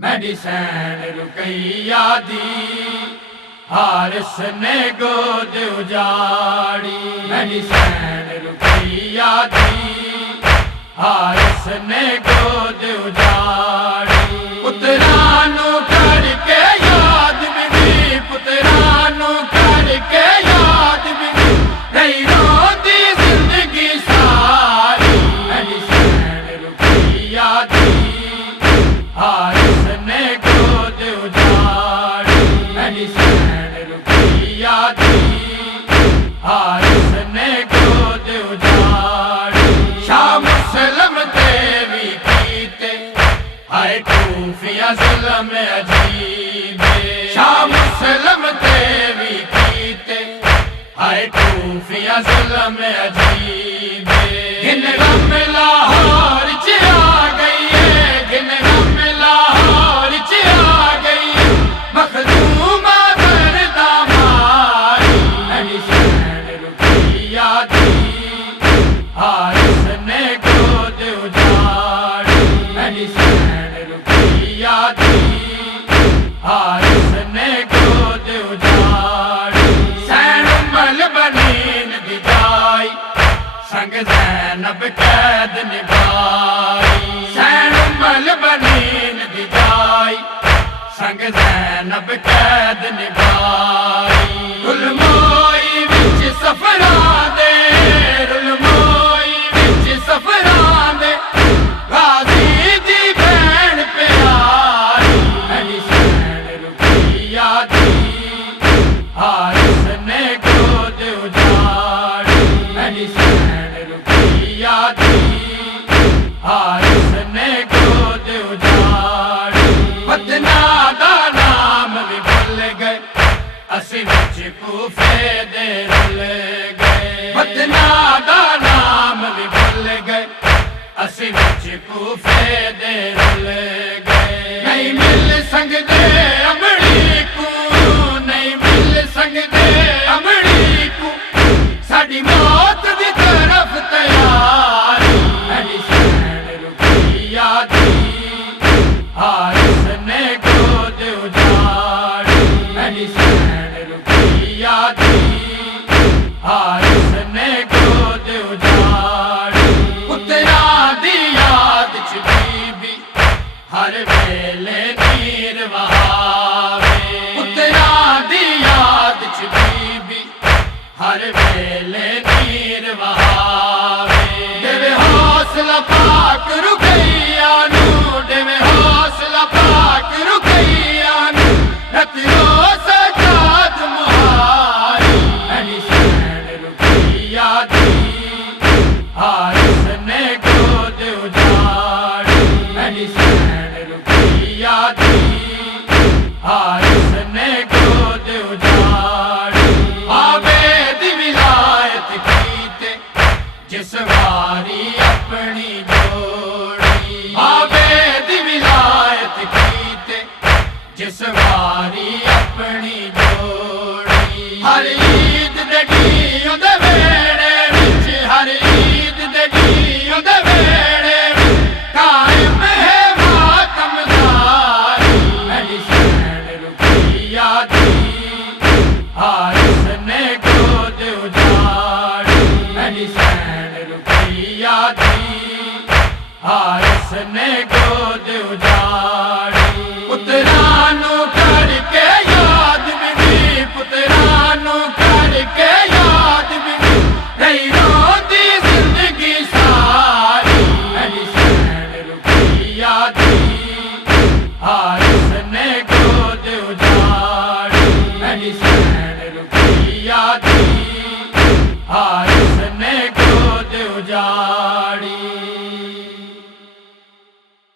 میڈیسن رقیہ دی حارث نے گود اجاڑی، میڈیسن رقیہ دی حارث نے گود اجاڑی، پترانو کر کے یاد بھی، پترانو کر کے یاد بھی رہی روندی زندگی ساری، میڈیسن رقیہ دی حارث نے گود اجاڑی، میڈیسن رقیہ دی حارث نے گود اجاڑی، شاہ مسلم تے بھی کیتے ہائے کوفیہ ظلم عجیب، شاہ مسلم تے بھی کیتے ہائے کوفیہ ظلم عجیب، گن غم لاہور چ آ گئی ہے، گن غم لاہور چ آ گئی ہے، مخدومہ دردہ ماری، میڈیسن رقیہ دی حارث نے گود اجاڑی، میڈیسن رقیہ دی حارث نے گود اجاڑی، سین مل بنین دی جائی سنگ زینب قید نبھائی، سین مل بنین دی جائی سنگ زینب قید نبھائی، رلموئی وچ سفراں دے، رلموئی وچ سفراں دے غازی دی بہن پیاری، میڈیسن رقیہ دی حارث نے گود اجاڑی، میڈیسن رقیہ دی حارث نے گود اجاڑی، بدنا دا نام بھی بھول گئے اسی وچ کوفے دے رل گئے، بدنا دا نام بھی بھول گئے اسی وچ کوفے دے رل گئے، نہیں مل سکدے امڑی کو، نہیں مل سکدے امڑی کو ساڈی موت دی طرف تیاری، میڈیسن رقیہ دی حارث نے گود اجاڑی، میڈیسن رقیہ دی حارث نے گود اجاڑی، پتراں دی یاد چ بی بی ہر ویلے نیر وہاوے، پتراں دی یاد چ بی بی ہر ویلے نیر وہاوے، دے حوصلہ پاک رقیہ نو، دے حوصلہ پاک رقیہ نو، رت رو سجاد مہاری، میڈیسن رقیہ دی حارث نے گود اجاڑی، میڈیسن رقیہ دی حارث نے گود اجاڑی، عابد ولایت کیتے جس واری اپنی جوڑی، عابد ولایت کیتے جس واری اپنی جوڑی، ہر عید دے ڈیوں دے ویڑے وچ، ہر عید دے ڈیوں دے ویڑے وچ قائم ہے ماتم داری، میڈیسن رقیہ دی حارث نے گود اجاڑی، میڈیسن رقیہ دی حارث نے گود اجاڑی، پترانو کر کے یاد بھی، پترانو کر کے یاد بھی رہی روندی زندگی ساری، میڈیسن رقیہ دی حارث نے گود اجاڑی، میڈیسن رقیہ دی حارث نے گود اجاڑی۔